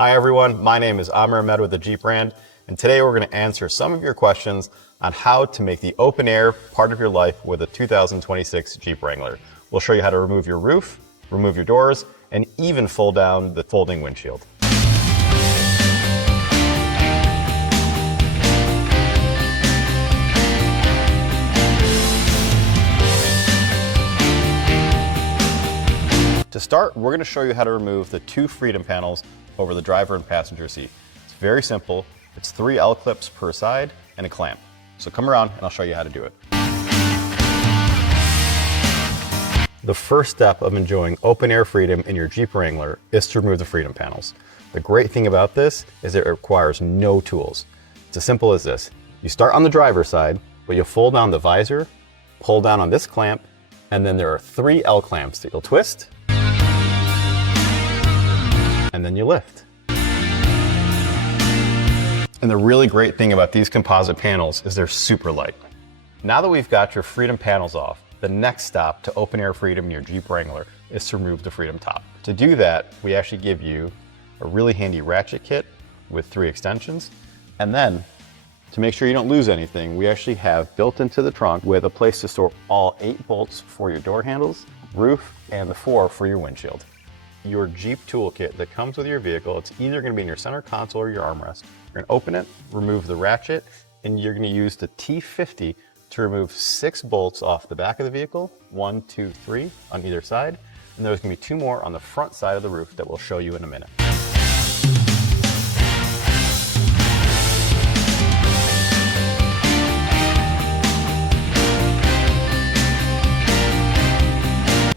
Hi everyone, my name is Amr Ahmed with the Jeep brand, and today we're going to answer some of your questions on how to make the open air part of your life with a 2026 Jeep Wrangler. We'll show you how to remove your roof, remove your doors, and even fold down the folding windshield. To start, we're going to show you how to remove the two freedom panels over the driver and passenger seat. It's very simple. It's 3 L-clips per side and a clamp. So come around and I'll show you how to do it. The first step of enjoying open air freedom in your Jeep Wrangler is to remove the freedom panels. The great thing about this is it requires no tools. It's as simple as this. You start on the driver's side, but you'll fold down the visor, pull down on this clamp, and then there are 3 L-clamps that you'll twist, and then you lift. And the really great thing about these composite panels is they're super light. Now that we've got your freedom panels off, the next stop to open air freedom in your Jeep Wrangler is to remove the freedom top. To do that, we actually give you a really handy ratchet kit with 3 extensions. And then, to make sure you don't lose anything, we actually have built into the trunk with a place to store all 8 bolts for your door handles, roof, and the 4 for your windshield. Your Jeep toolkit that comes with your vehicle, it's either going to be in your center console or your armrest. You're going to open it, remove the ratchet, and you're going to use the T50 to remove 6 bolts off the back of the vehicle, 1, 2, 3 on either side, and there's going to be 2 more on the front side of the roof that we'll show you in a minute.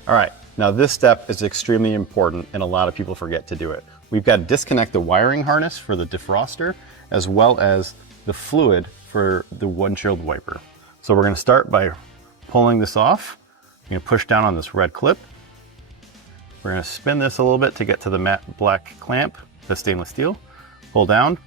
All right. Now this step is extremely important and a lot of people forget to do it. We've got to disconnect the wiring harness for the defroster as well as the fluid for the windshield wiper. So we're going to start by pulling this off. You're going to push down on this red clip. We're going to spin this a little bit to get to the matte black clamp, the stainless steel. Pull down,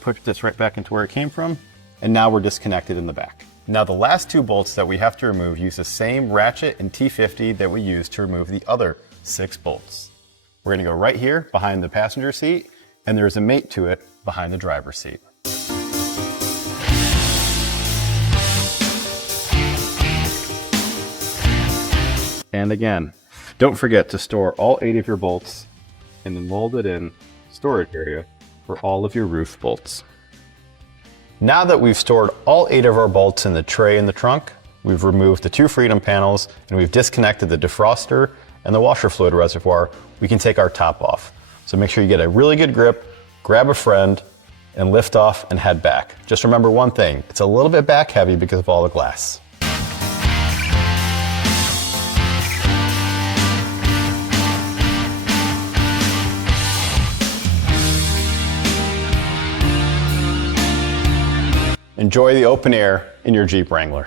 push this right back into where it came from, and now we're disconnected in the back. Now the last 2 bolts that we have to remove use the same ratchet and T50 that we used to remove the other 6 bolts. We're going to go right here behind the passenger seat, and there's a mate to it behind the driver's seat. And again, don't forget to store all 8 of your bolts in the molded in storage area for all of your roof bolts. Now that we've stored all 8 of our bolts in the tray in the trunk, we've removed the 2 freedom panels and we've disconnected the defroster and the washer fluid reservoir, we can take our top off. So make sure you get a really good grip, grab a friend, and lift off and head back. Just remember one thing, it's a little bit back heavy because of all the glass. Enjoy the open air in your Jeep Wrangler.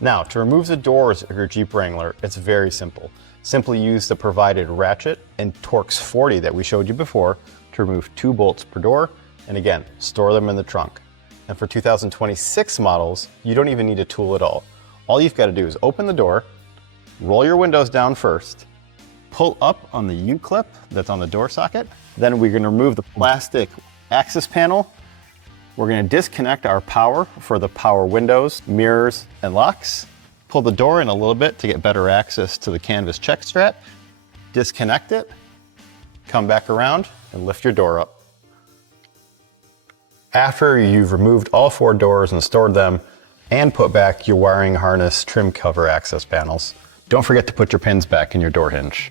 Now, to remove the doors of your Jeep Wrangler, it's very simple. Simply use the provided ratchet and Torx 40 that we showed you before to remove 2 bolts per door, and again, store them in the trunk. And for 2026 models, you don't even need a tool at all. All you've got to do is open the door, roll your windows down first, pull up on the U-clip that's on the door socket, then we're going to remove the plastic access panel. We're going to disconnect our power for the power windows, mirrors, and locks. Pull the door in a little bit to get better access to the canvas check strap. Disconnect it, come back around, and lift your door up. After you've removed all 4 doors and stored them, and put back your wiring harness trim cover access panels, don't forget to put your pins back in your door hinge.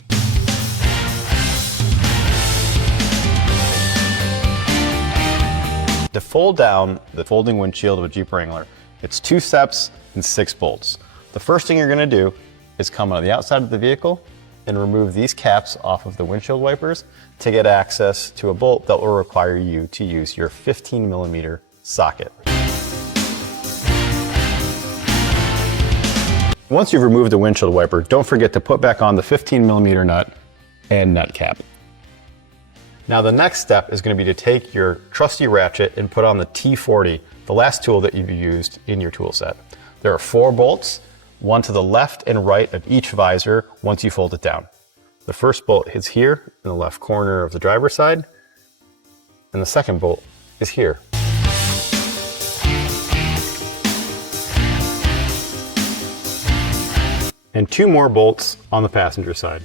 To fold down the folding windshield of a Jeep Wrangler, it's 2 steps and 6 bolts. The first thing you're going to do is come on the outside of the vehicle and remove these caps off of the windshield wipers to get access to a bolt that will require you to use your 15mm socket. Once you've removed the windshield wiper, don't forget to put back on the 15mm nut and nut cap. Now the next step is going to be to take your trusty ratchet and put on the T40, the last tool that you've used in your tool set. There are 4 bolts, one to the left and right of each visor once you fold it down. The first bolt is here in the left corner of the driver's side, and the second bolt is here. And 2 more bolts on the passenger side.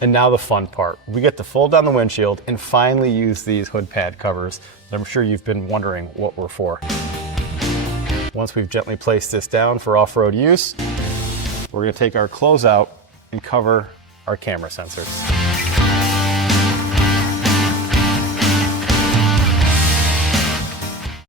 And now the fun part. We get to fold down the windshield and finally use these hood pad covers that I'm sure you've been wondering what we're for. Once we've gently placed this down for off-road use, we're going to take our clothes out and cover our camera sensors.